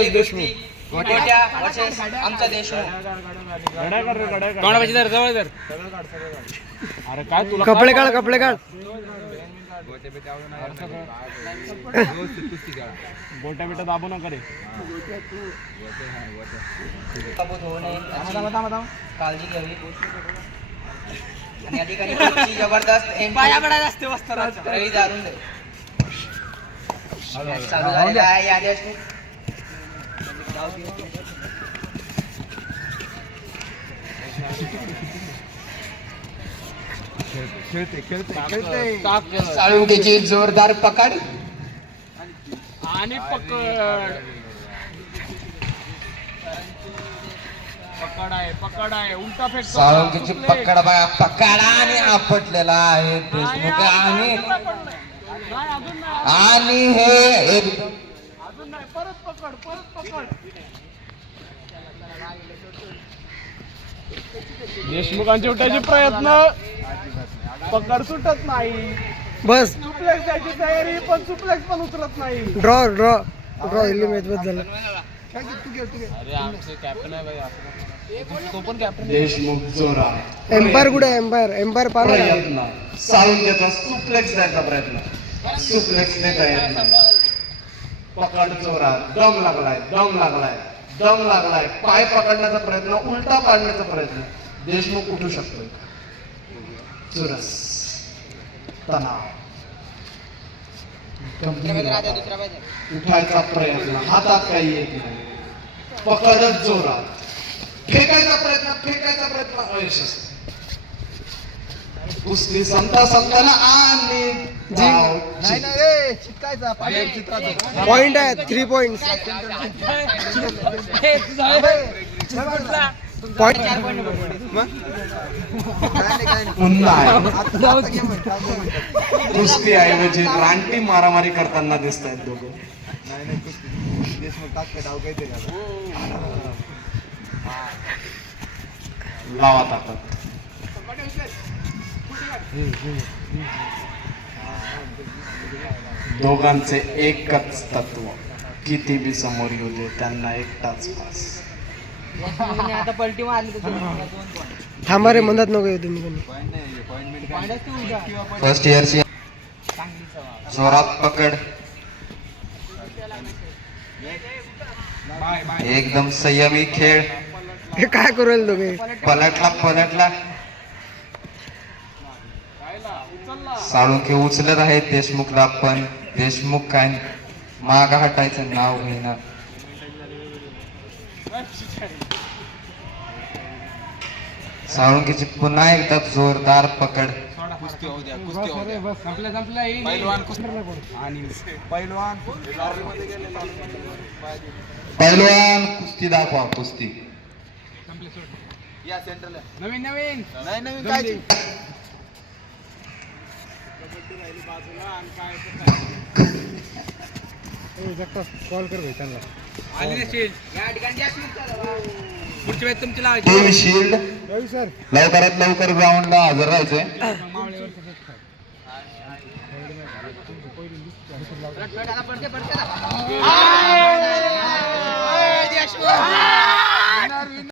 गोट्या वर्सेस आमचा देशमुख. अरे काय तुला कपडे काढ कपडे काढ. गोट्या बिट्या दाबू नका रे. काळजी घ्यावी आणि या ठिकाणी खूपची जबरदस्त असते रवी दारून दे चालू झालेला आहे या देशमुख. साळुंकेची जोरदार पकड आणि पकड पकड आहे उलटा फेक. साळुंकेची पकड बाया पकड आणि आपटलेला आहे देशमुख आणि हे एकदम अजून नाही. परत पकड देशमुखांचे उठायचे प्रयत्न. पकड सुटत नाही. बस सुप्लेक्स जायची तयारी पण सुप्लेक्स पण उचलत नाही. ड्रॉ ड्रॉ ड्रॉ दिली मॅच बस झालं. अरे आमचे कॅप्टन आहे भाई. तो पण कॅप्टन. देशमुख जोरा एम्पायर कुठे आहे? एम्पायर पाहिला प्रयत्न साळुंकेचा सुप्लेक्स द्यायचा प्रयत्न सुप्लेक्स देता येत नाही. पकड जोरा दम लागलाय पाय पकडण्याचा प्रयत्न उलटा पाडण्याचा प्रयत्न देशमुख उठू शकतो. चुरस तणाव उठायचा प्रयत्न हातात काही येत नाही. पकडत जोरात फेकायचा प्रयत्न अयशस्वी. कुस्ती संपताना आणि पॉइंट आहे 3 पॉइंट. पुन्हा कुस्ती ऐवजी रानटी मारामारी करताना दिसत आहेत दोघं. लावा ताकद. दोघांचे एकच तत्व किती बी समोर येऊ दे त्यांना एकटाच पास. आता पलटी मारली थांबा रे म्हणत नको येऊ तुम्ही कोणी. फर्स्ट इयरची जोरात पकड एकदम संयमी खेळ. हे काय करू राहिले दोघे? पलटला साळुंके उचलत आहेत देशमुखला पण देशमुख काय माग हटायचं नाव घेणार. साळुंकेची पुन्हा एकदा जोरदार पकड. पैलवान कुस्ती दाखवा कुस्ती. नवीन काय कॉल कर भाई त्यांना. टीम शील्ड लवकरात लवकर ग्राउंडला हजर राहायचंय.